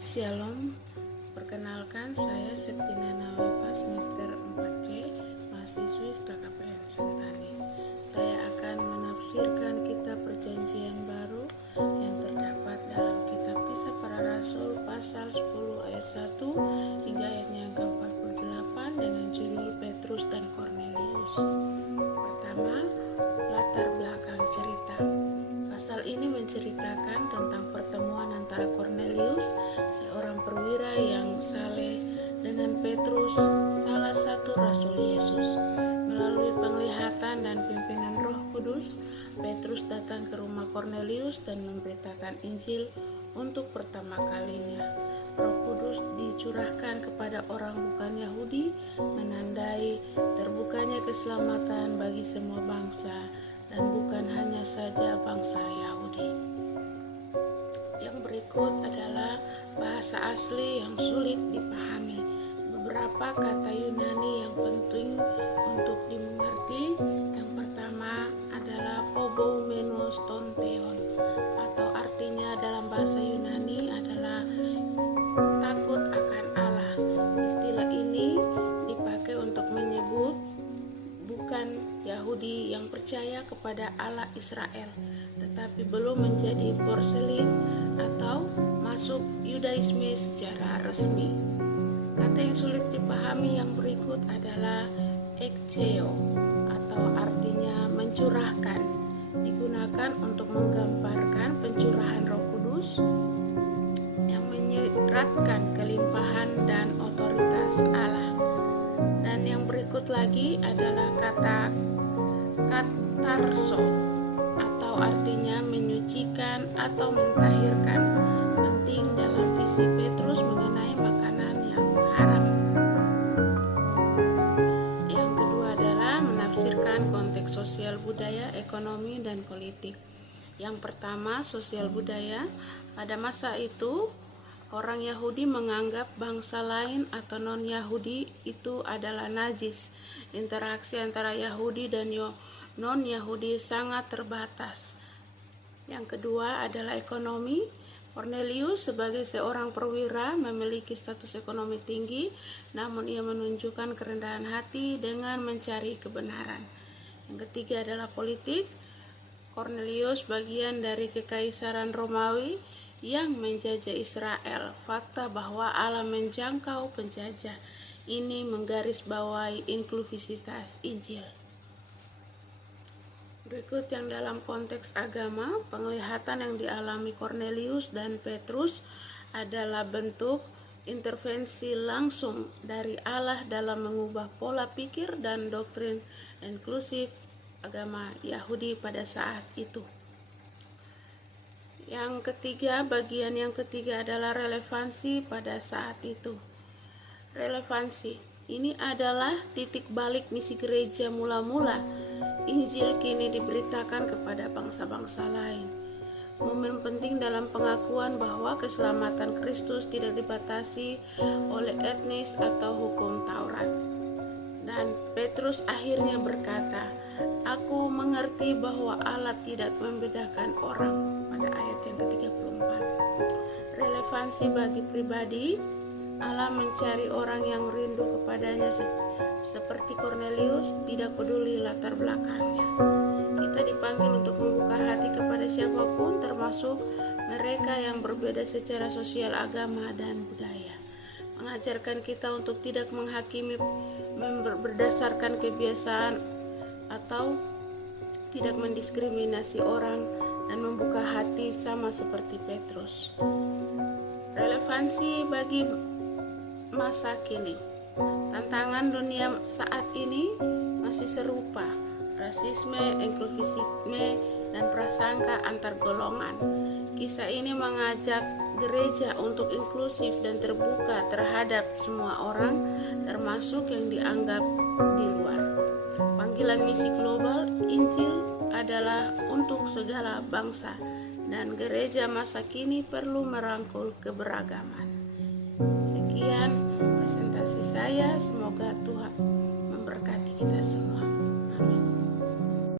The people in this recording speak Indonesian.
Shalom, perkenalkan saya Septina Nawafa, semester 4C, mahasiswi KPN Sentani. Saya akan menafsirkan kitab Perjanjian Baru yang terdapat dalam kitab Kisah Para Rasul pasal 10 ayat 1 hingga ayatnya yang ke-48 dengan judul Petrus dan Kornelius. Pertama, latar belakang cerita. Pasal ini menceritakan tentang pertemuan antara Kornelius, seorang perwira yang saleh, dengan Petrus, salah satu rasul Yesus. Melalui penglihatan dan pimpinan Roh Kudus, Petrus datang ke rumah Kornelius dan memberitakan Injil untuk pertama kalinya. Roh Kudus dicurahkan kepada orang bukan Yahudi, menandai terbukanya keselamatan bagi semua bangsa dan bukan hanya saja bangsa Yahudi. Yang berikut adalah bahasa asli yang sulit dipahami. Beberapa kata Yunani yang penting untuk dimengerti. Yang pertama adalah poboumenos tonteon, atau artinya dalam bahasa Yunani adalah takut akan Allah. Istilah ini dipakai untuk menyebut bukan Yahudi yang percaya kepada Allah Israel, tetapi belum menjadi proselyt atau masuk Yudaisme secara resmi. Kata yang sulit dipahami yang berikut adalah ekcheo, atau artinya mencurahkan, digunakan untuk menggambarkan pencurahan Roh Kudus yang menyeratkan kelimpahan dan otoritas Allah. Dan yang berikut lagi adalah kata katarso, atau artinya menyucikan atau mentahirkan, penting dalam visi Petrus mengenai makanan yang haram. Yang kedua adalah menafsirkan konteks sosial budaya, ekonomi, dan politik. Yang pertama, sosial budaya. Pada masa itu, orang Yahudi menganggap bangsa lain atau non-Yahudi itu adalah najis. Interaksi antara Yahudi dan non-Yahudi sangat terbatas. Yang kedua adalah ekonomi. Kornelius sebagai seorang perwira memiliki status ekonomi tinggi, namun ia menunjukkan kerendahan hati dengan mencari kebenaran. Yang ketiga adalah politik. Kornelius bagian dari kekaisaran Romawi yang menjajah Israel. Fakta bahwa Allah menjangkau penjajah ini menggarisbawahi inklusivitas Injil. Berikut yang dalam konteks agama, penglihatan yang dialami Kornelius dan Petrus adalah bentuk intervensi langsung dari Allah dalam mengubah pola pikir dan doktrin inklusif agama Yahudi pada saat itu. Bagian yang ketiga adalah relevansi pada saat itu. Relevansi ini adalah titik balik misi gereja mula-mula. Injil kini diberitakan kepada bangsa-bangsa lain. Momen penting dalam pengakuan bahwa keselamatan Kristus tidak dibatasi oleh etnis atau hukum Taurat. Dan Petrus akhirnya berkata, "Aku mengerti bahwa Allah tidak membedakan orang," pada ayat yang ke-34. Relevansi bagi pribadi, Allah mencari orang yang rindu kepadanya seperti Kornelius, tidak peduli latar belakangnya. Kita dipanggil untuk membuka hati kepada siapapun, termasuk mereka yang berbeda secara sosial, agama, dan budaya. Mengajarkan kita untuk tidak menghakimi berdasarkan kebiasaan atau tidak mendiskriminasi orang, dan membuka hati sama seperti Petrus. Relevansi bagi masa kini. Tantangan dunia saat ini masih serupa: rasisme, inklusisme, dan prasangka antar golongan. Kisah ini mengajak gereja untuk inklusif dan terbuka terhadap semua orang, termasuk yang dianggap di luar. Panggilan misi global Injil adalah untuk segala bangsa, dan gereja masa kini perlu merangkul keberagaman. Sekian presentasi saya, semoga Tuhan memberkati kita semua.